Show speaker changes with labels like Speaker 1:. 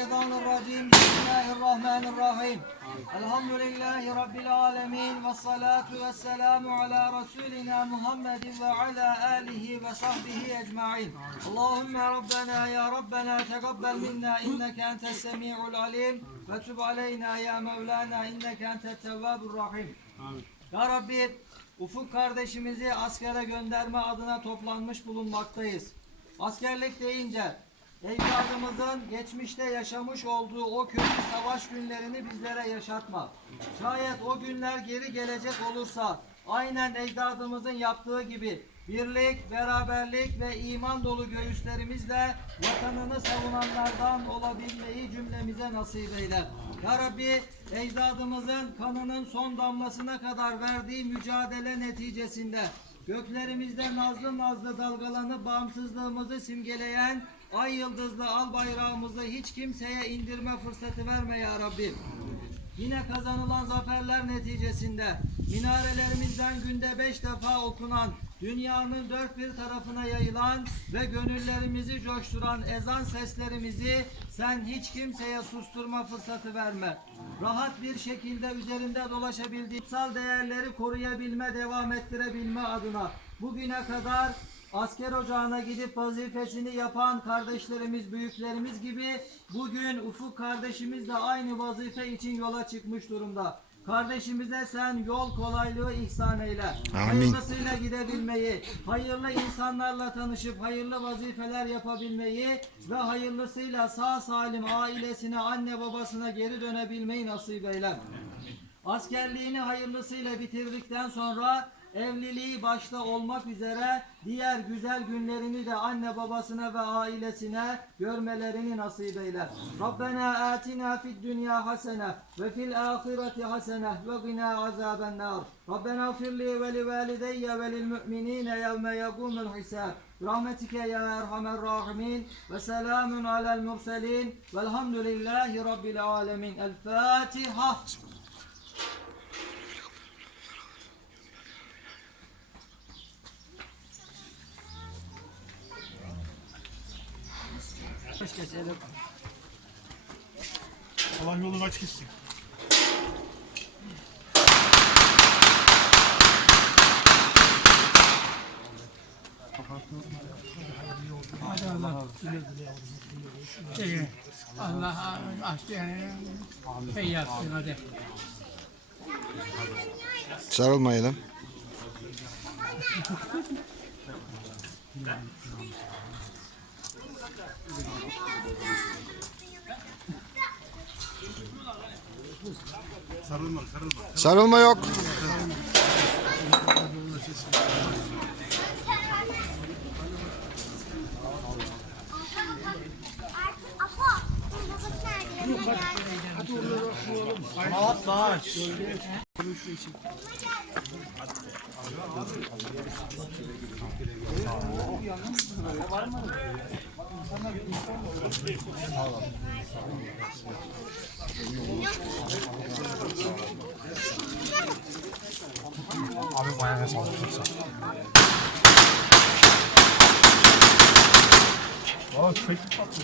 Speaker 1: Euzubillahimineşşeytanirracim. Bismillahirrahmanirrahim. Elhamdülillahi Rabbil alemin. Ve salatu ve selamu ala Resulina Muhammedin ve ala alihi ve sahbihi ecma'in. Allahümme Rabbena ya Rabbena tegabbel minna inneke entes semi'ul alim. Ve tüb aleyna ya Mevlana inneke entet tevvabur rahim. Ya Rabbi Ufuk kardeşimizi askere gönderme adına toplanmış bulunmaktayız. Askerlik deyince ecdadımızın geçmişte yaşamış olduğu o kötü savaş günlerini bizlere yaşatma. Şayet o günler geri gelecek olursa aynen ecdadımızın yaptığı gibi birlik, beraberlik ve iman dolu göğüslerimizle vatanını savunanlardan olabilmeyi cümlemize nasip eyle. Ya Rabbi ecdadımızın kanının son damlasına kadar verdiği mücadele neticesinde göklerimizde nazlı nazlı dalgalanıp bağımsızlığımızı simgeleyen ay yıldızlı al bayrağımızı hiç kimseye indirme fırsatı verme ya Rabbi. Yine kazanılan zaferler neticesinde minarelerimizden günde beş defa okunan, dünyanın dört bir tarafına yayılan ve gönüllerimizi coşturan ezan seslerimizi sen hiç kimseye susturma fırsatı verme. Rahat bir şekilde üzerinde dolaşabildiği kutsal değerleri koruyabilme, devam ettirebilme adına bugüne kadar asker ocağına gidip vazifesini yapan kardeşlerimiz, büyüklerimiz gibi bugün Ufuk kardeşimiz de aynı vazife için yola çıkmış durumda. Kardeşimize sen yol kolaylığı ihsan eyle. Hayırlısıyla gidebilmeyi, hayırlı insanlarla tanışıp hayırlı vazifeler yapabilmeyi ve hayırlısıyla sağ salim ailesine, anne babasına geri dönebilmeyi nasip eyle. Askerliğini hayırlısıyla bitirdikten sonra evliliği başta olmak üzere diğer güzel günlerini de anne babasına ve ailesine görmelerini nasip eyle. Rabbena atina fid dünya hasene ve fil ahireti hasene ve gina azaben nar. Rabbena firli ve li valideyye ve lil müminine yevme yegumul hisab. Rahmetike ya erhamer rahimin ve selamun alel murselin velhamdülillahi rabbil alemin. El Hoş geçelim.
Speaker 2: Allah yolunu açık etsin.
Speaker 3: İyi. Allah askerine şey yapsın hadi.
Speaker 4: Sarılmayalım.
Speaker 2: Sarılma, sarılma.
Speaker 4: Sarılma yok.
Speaker 2: Abi bayağı sağlık çok sağ ol. Aa, pek tatlı.